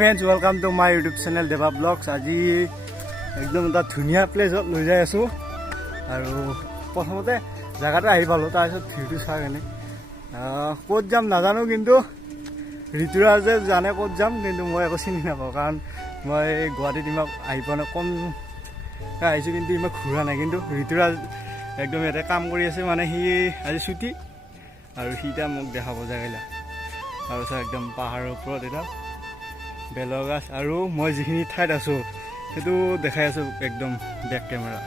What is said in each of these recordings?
friends, welcome to my YouTube channel Deva Vlogs. আজি একদম এটা ধুনীয়া প্লেছত লৈ যাই আছো আৰু প্ৰথমতে জায়গাটা আহি পালো তাৰপিছত ভিউটো চাই কেনে ক'ত যাম নাজানো কিন্তু ঋতুৰাজে জানে ক'ত যাম কিন্তু মই একো চিনি নাপাওঁ কাৰণ মই গুৱাহাটীত ইমান আহি পোৱা নাই কম আহিছোঁ কিন্তু ইমান ঘূৰা নাই কিন্তু ঋতুৰাজ একদম ইয়াতে কাম কৰি আছে মানে সি আজি ছুটি আৰু সিটা মোক দেখাব জেগাবিলাক আৰু চাই একদম পাহাৰৰ ওপৰত এটা বেলৰ গাছ আৰু মই যিখিনি ঠাইত আছোঁ সেইটো দেখাই আছোঁ একদম বেক কেমেৰা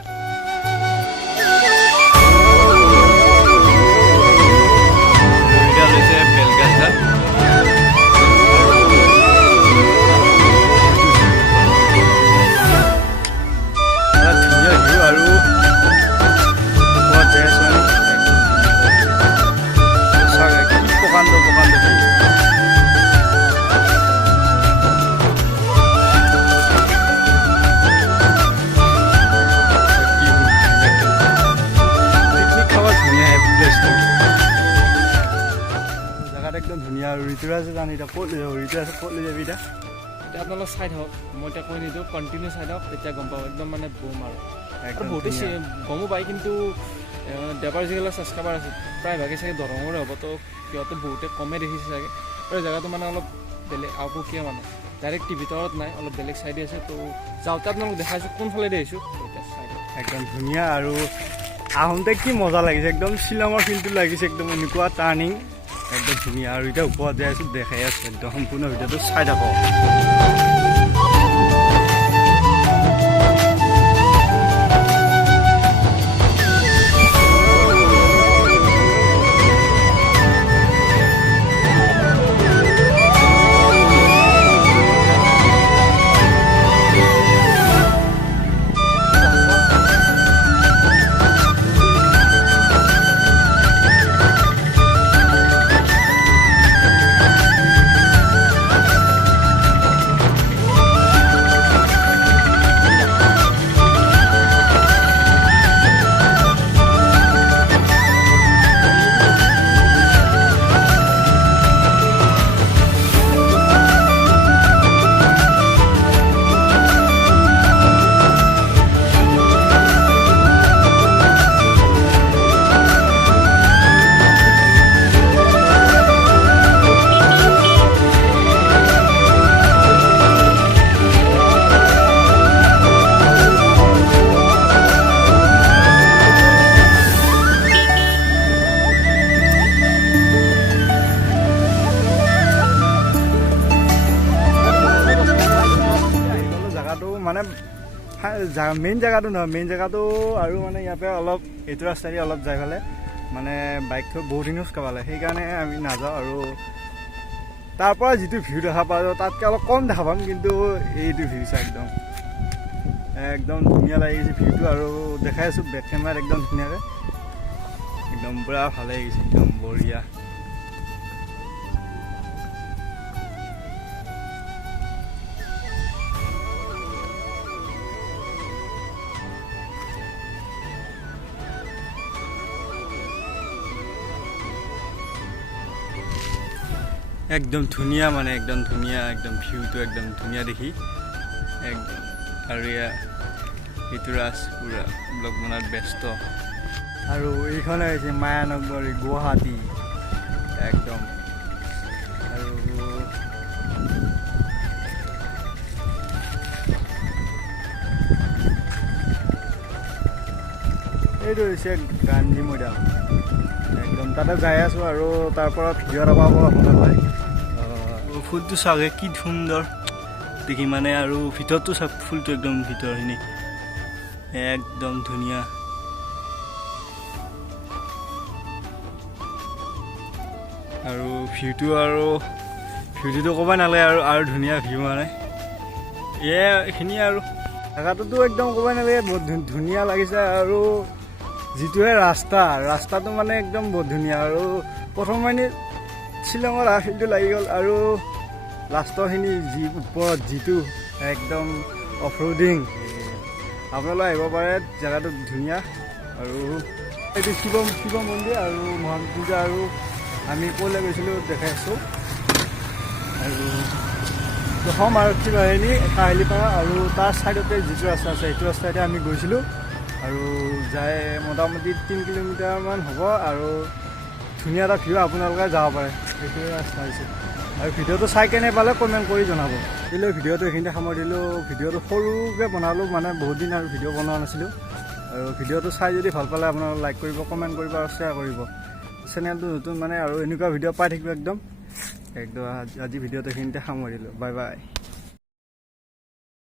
একদম ধুনীয়া আৰু ঋতুৰাজে জানি এতিয়া ক'ত লৈ যাব ঋতুৰাজে ক'ত লৈ যাবি এতিয়া আপোনালোক চাই থাকক মই এতিয়া কৈ নিদিওঁ কণ্টিনিউ চাই থাকক তেতিয়া গম পাব একদম মানে বুম আৰু বহুতে গমো পায় কিন্তু দেৱৰ যিবিলাক ছাবস্ক্ৰাইবাৰ আছে প্ৰায়ভাগে চাগে দৰঙৰে হ'ব তো সিহঁতে বহুতে কমে দেখিছে চাগে আৰু জেগাটো মানে অলপ বেলেগ আওপকীয়া মানে ডাইৰেক্ট টিভি ভিতৰত নাই অলপ বেলেগ চাইডে আছে তো যাওঁতে আপোনালোক দেখাইছোঁ কোনফালেদি আহিছোঁ এতিয়া চাই একদম ধুনীয়া আৰু আহোঁতে কি মজা লাগিছে একদম শ্বিলঙৰ ফিল্ডটো লাগিছে একদম এনেকুৱা টাৰ্ণিং একদম ধুনীয়া আৰু এতিয়া ওপৰত যাই আছোঁ দেখাই আছোঁ একদম সম্পূৰ্ণ ভিডিঅ'টো চাই থাকক মানে মেইন জেগাটো নহয় মেইন জেগাটো আৰু মানে ইয়াৰ পৰা অলপ এইটো ৰাস্তাদি অলপ যাই পেলাই মানে বাইক থৈ বহুতখিনি খোজকাঢ় পালে সেইকাৰণে আমি নাযাওঁ আৰু তাৰ পৰা যিটো ভিউ দেখা পোৱা যাব তাতকৈ অলপ কম দেখা পাম কিন্তু এইটো ভিউ চাই একদম একদম ধুনীয়া লাগিছে ভিউটো আৰু দেখাই আছোঁ বেক কেমেৰাত একদম ধুনীয়াকৈ একদম পূৰা ভাল লাগিছে একদম বঢ়িয়া একদম ধুনীয়া মানে একদম ধুনীয়া একদম ভিউটো একদম ধুনীয়া দেখি একদম আৰু ঋতুৰাজ পূৰা ব্লগ বনোৱাত ব্যস্ত আৰু এইখনে হৈছে মায়ানগৰী গুৱাহাটী একদম আৰু এইটো হৈছে গান্ধী মৈদাম একদম তাতে যাই আছোঁ আৰু তাৰ পৰা ভিডিঅ' এটা পাব আপোনালোকে ফুলটো চাগে কি সুন্দৰ দেখি মানে আৰু ভিতৰতো চাওক ফুলটো একদম ভিতৰখিনি একদম ধুনীয়া আৰু ভিউটোতো ক'বই নালাগে আৰু ধুনীয়া ভিউ মানে এইখিনিয়ে আৰু জেগাটোতো একদম ক'বই নালাগে বহুত ধুনীয়া লাগিছে আৰু যিটোহে ৰাস্তাটো মানে একদম বহুত ধুনীয়া আৰু প্ৰথম মানে শ্বিলঙৰ ফিল্ডটো লাগি গ'ল আৰু লাষ্টৰখিনি ওপৰত যিটো একদম অফ ৰোডিং আপোনালোকে আহিব পাৰে জেগাটো ধুনীয়া আৰু এইটো শিৱ মন্দিৰ আৰু মহামৃত্যুঞ্জয় আৰু আমি ক'লৈ গৈছিলোঁ দেখাই আছোঁ আৰু দশম আৰক্ষী বাহিনী কাহিলীপাৰা আৰু তাৰ ছাইডতে যিটো ৰাস্তা আছে সেইটো ৰাস্তাতে আমি গৈছিলোঁ আৰু যাই মোটামুটি 3 কিলোমিটাৰমান হ'ব আৰু ধুনীয়া এটা ভিউ আপোনালোকে যাব পাৰে সেইটোৱে ৰাস্তা হৈছে আৰু ভিডিঅ'টো চাই কেনে পালে কমেণ্ট কৰি জনাব দিলোঁ ভিডিঅ'টো এইখিনিতে সামৰি দিলোঁ ভিডিঅ'টো সৰুকৈ বনালোঁ মানে বহুত দিন আৰু ভিডিঅ' বনোৱা নাছিলোঁ আৰু ভিডিঅ'টো চাই যদি ভাল পালে আপোনালোকে লাইক কৰিব কমেণ্ট কৰিব আৰু শ্বেয়াৰ কৰিব চেনেলটো নতুন মানে আৰু এনেকুৱা ভিডিঅ' পাই থাকিব একদম আজি ভিডিঅ'টো এইখিনিতে সামৰিলোঁ বাই বাই